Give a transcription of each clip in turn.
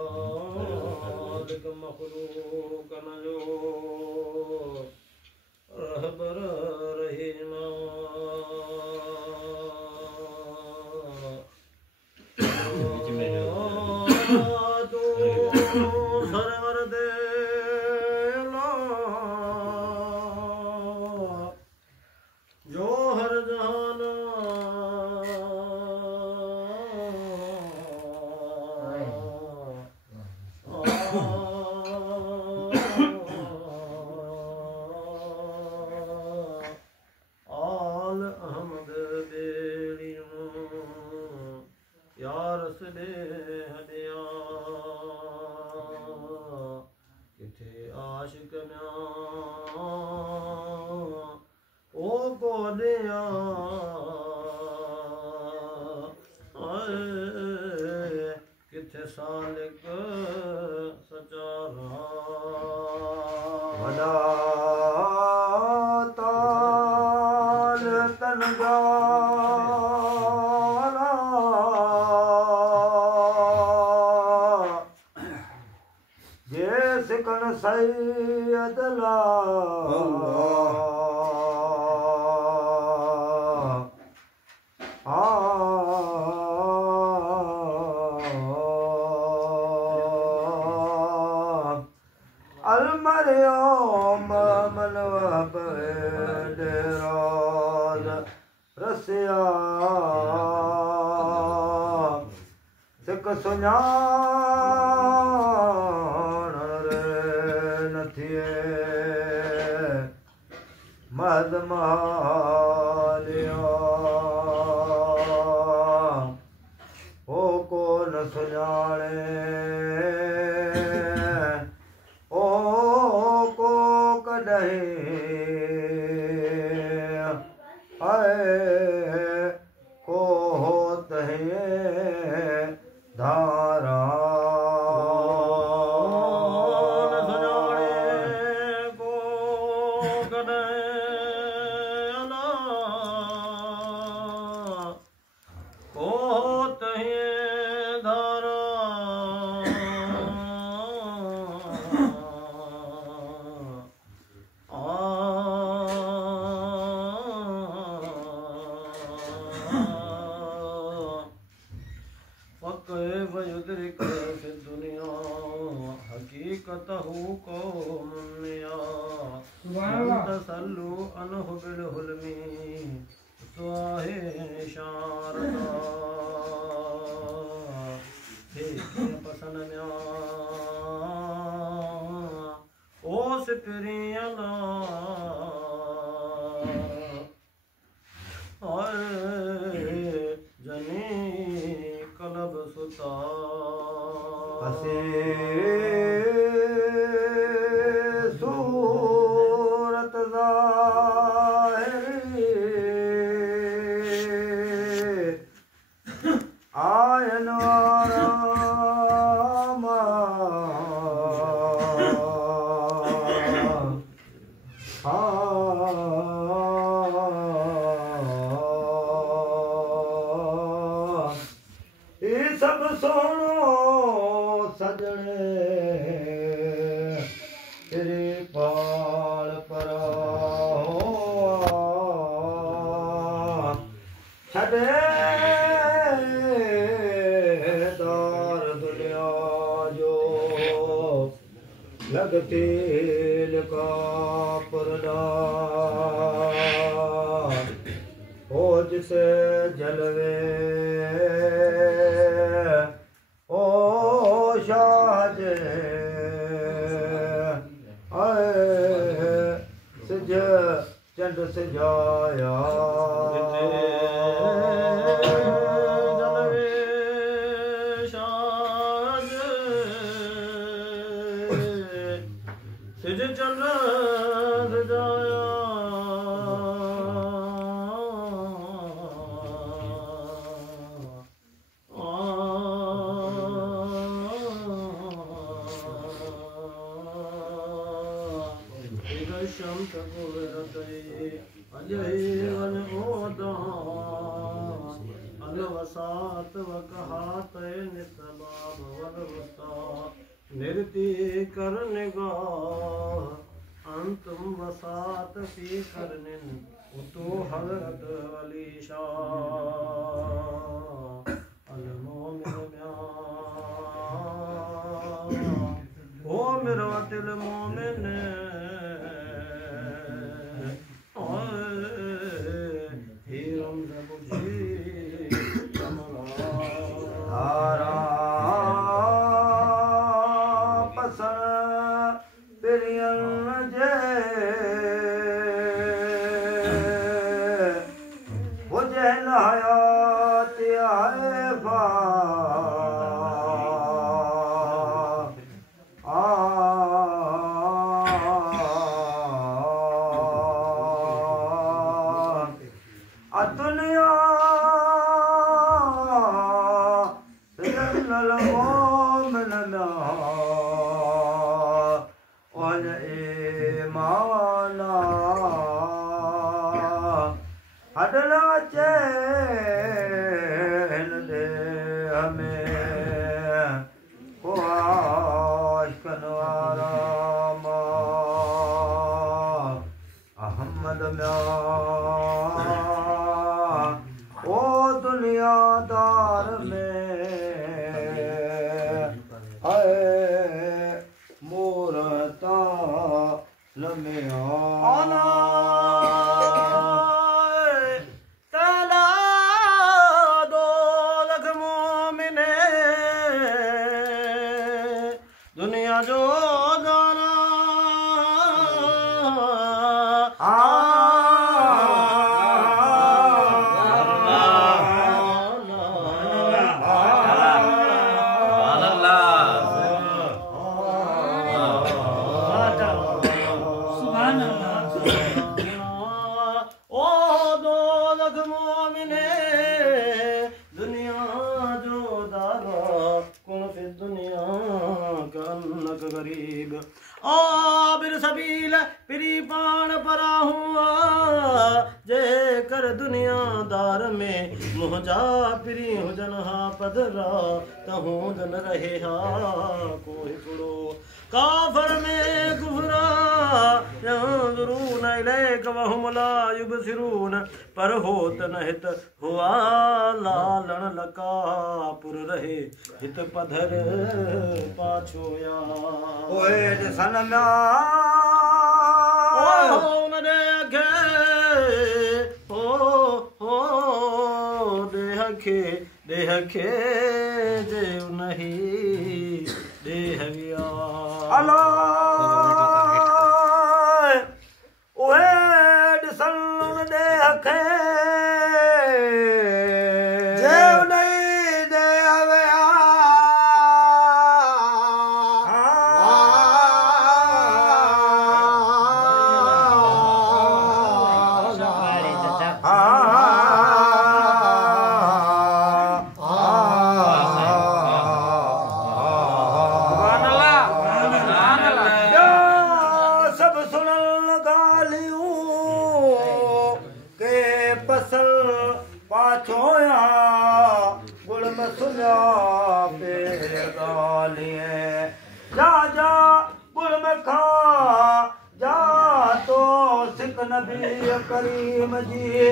खालिक मखलूक न जो रहबर रहीमा सरवर दे जो हर जाना आल अहमद बेड़ियों यार सदे हदिया किथे आशिक म्या ओ कोलिया किथे सालिक सचारा वदा ताल तनगाला जैस कन सैयद ला अलमरियम मनवा बदराज रसिया सिक सुञाण रे नथिए महद महालिया ओ को न सुञाणे को होत है धारा को कदे को होत है धारा युद्रिक फिर दुनिया हकीकतहु को मुन्निया तसल्लु अनहु बिल हुल्मी स्वाहे शारदा हे पसन म्या ओ सिपरियला जनी कलब सुता हसे सूरत ज़ाहिरी आयन वारा सब सोनो सजने तेरे पाल पर छड़े दार दुनिया जो लगते का परदा हो जिसे जलवे चंद सजाया जलवे शाज सिज चंद सजाया शम अजय वन अलवसात वकहात नितबाब निरति कर निगाह अंतुम वसात फी करनिन उतो हजरत अली शाह अल मोमिन म्या ओ मिरवतिल मोमिन हीरम जबुजी धारा पसन पिरियन जे बुझे हयात आए बा दुनिया हडला चैन दे हमें आशकन आराम अहमद म्या ओ दुनियादार में है मूरता लम्या दुनिया जो गाना ओ दौलत मोमिने दुनिया जो दारा कुन फिर दुनिया कन्नक गरीब आबिर सबील पिरी पान परा हुआ जे कर दुनियादार में मुहजा पिरी हुजन हा पदरा तहूं दन रहे हा कोई पुड़ो काफर में कुफरा यंजुरून इलैक वहुम ला युबसिरून पर होत नहित हुआ लालन लका पुर रहे हित पधर पाछोया ओए सन म्या ओ न देखे देह खे जे नहीं देह गया अलो ओए सन देह खे जे नहीं देह गया पाछोया गुल में सुना पेड़ गालिए जा जा गुल में खा जा तो सिख नबी करीम जी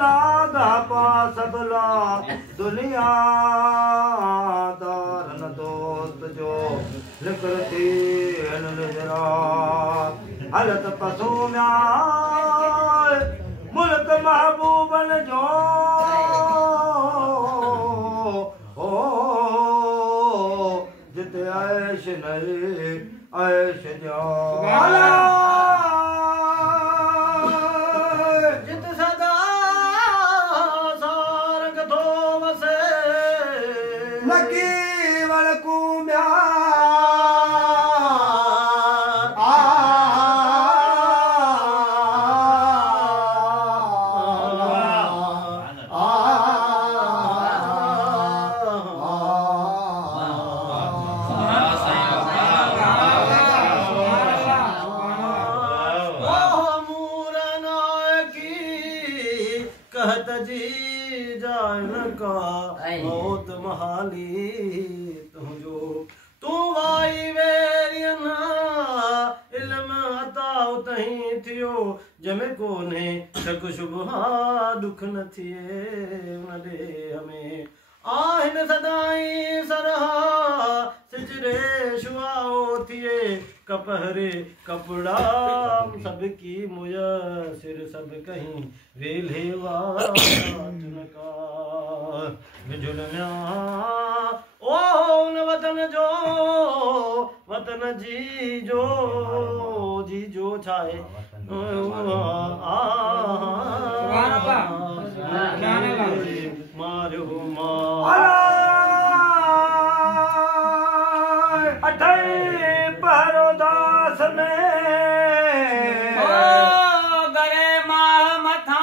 लागा पास बला दुनिया दारन दोस्त जो लिखती नजरा हलत पसूम्या मुल्क महबूबन जो जिते ऐश नहीं ऐश जो जित सदा सारंग थो वसे लकी वलकू म्या सदाई वेरियना इल्म अता उतहीं थियो जमे कोने शक शुबहा दुख न थिए उन ॾे हमें आहिन सदाई सरहा सिजरे शुआओ थिए कपहरे कपड़ा सबकी मुयसिर सब कहीं वेले वाचनका विजुलन्या ओ न वतन जी जो छाए मारो अठई परोदास में गरे माह मथा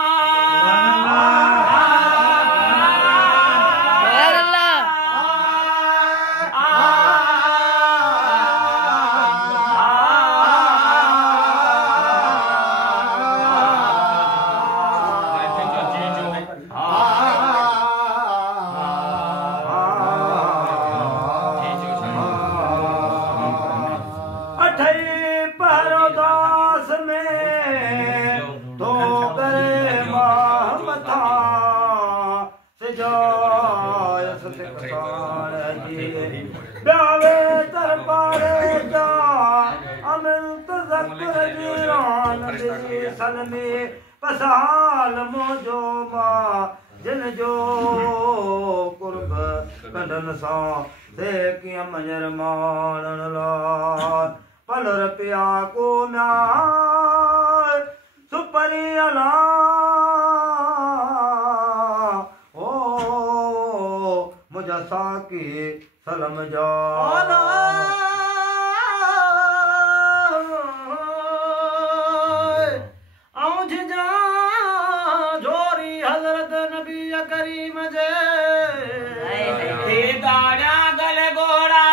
पसाल मोजो मां जिन जो कुर्ब कंदन सां से कीअं मंजर माणण लाइ पलर पिया को म्यार सुपरी अला ओ मुझा साकी सलम जा करीम जे गाड़ा गल गोड़ा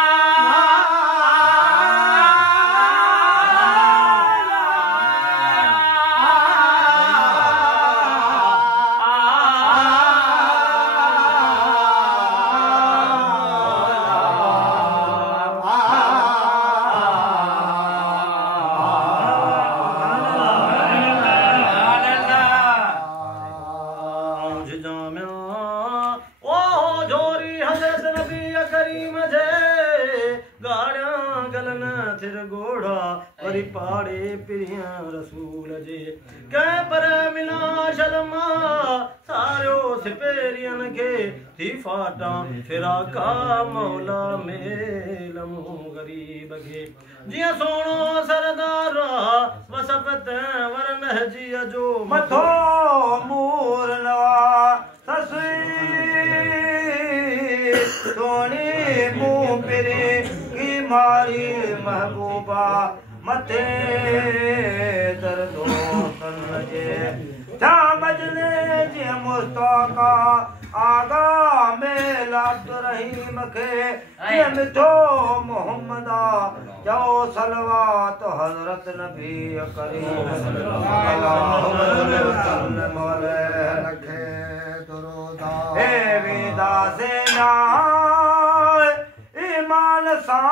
पाड़े पिरिया रसूल जे कै पर मिला शर्मा सारो सिपेरियन के थी फाटा फिराका मौला मेलमू गरीब के जिया सोनो सरदार वसफत वरन जिया जो मथो मूर नवा ससुई सोनी मुंह पिरे की मारी महबूबा मथे दर्दो जे जा मजले जे मुस्तका आगा में लात रहीम के ये मिठो मोहम्मदा जाओ सलवात हजरत नबी करीम अल्लाहुम्मा सल्लल्लाहु अलैहि दुरूदा हे विदा से ना ईमान सा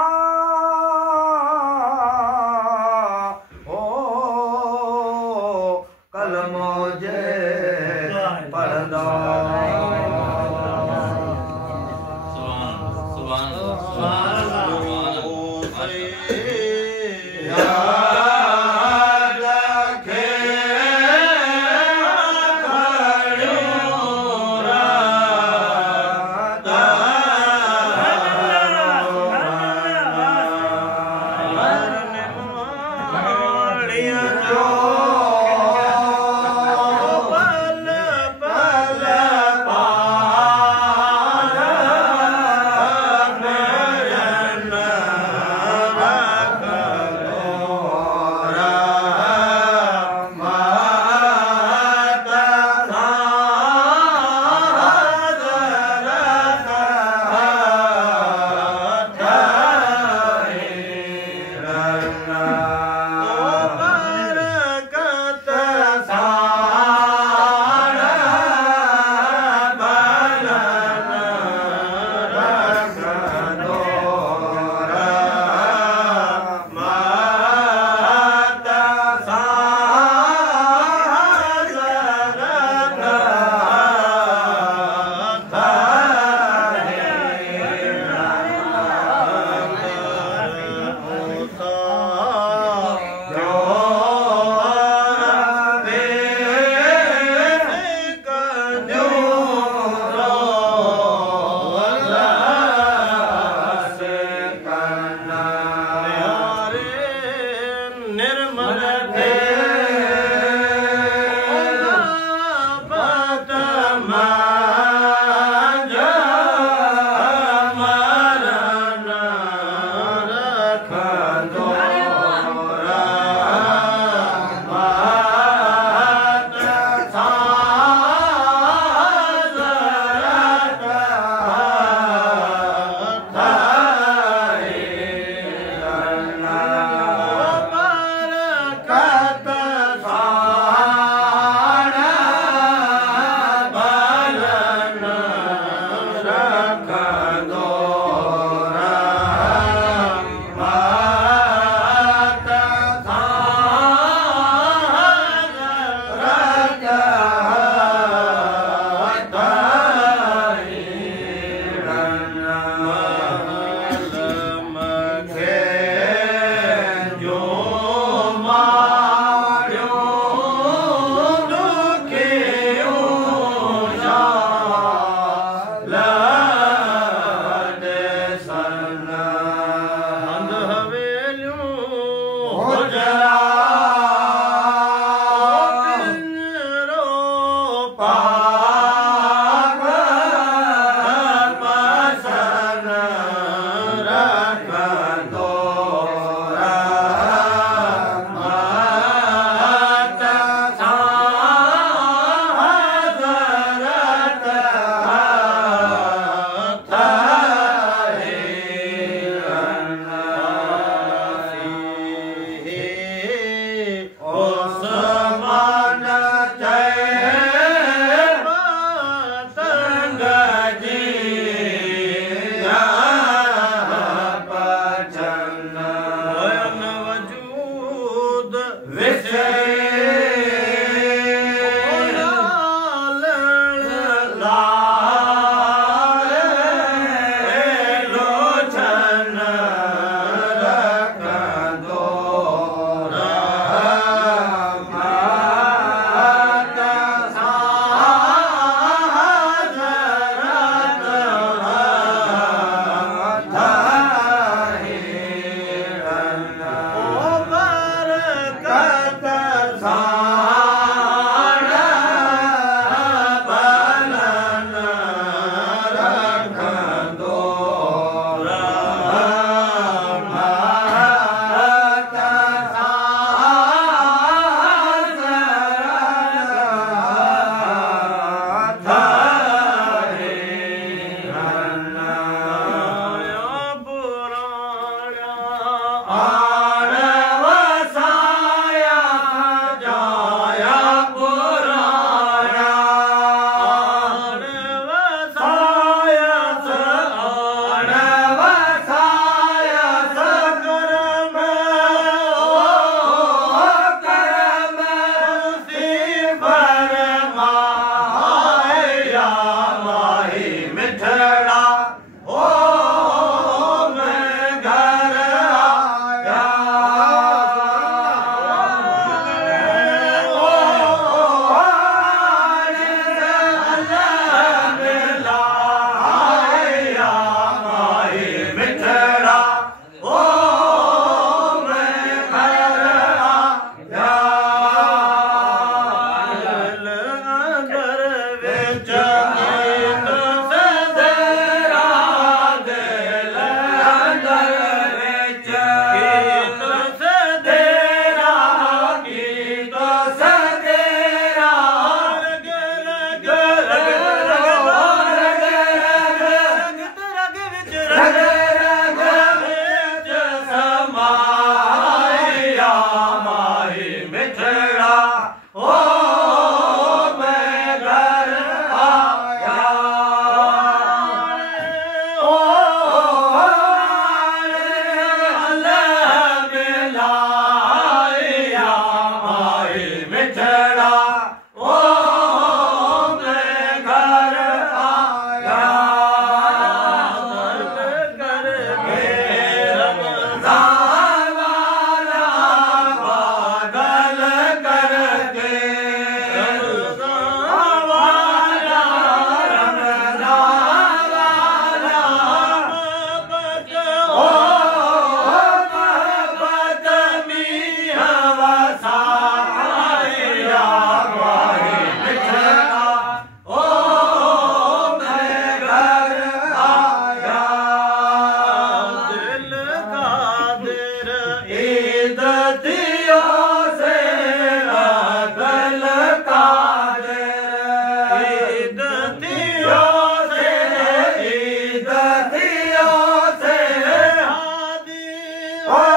ओए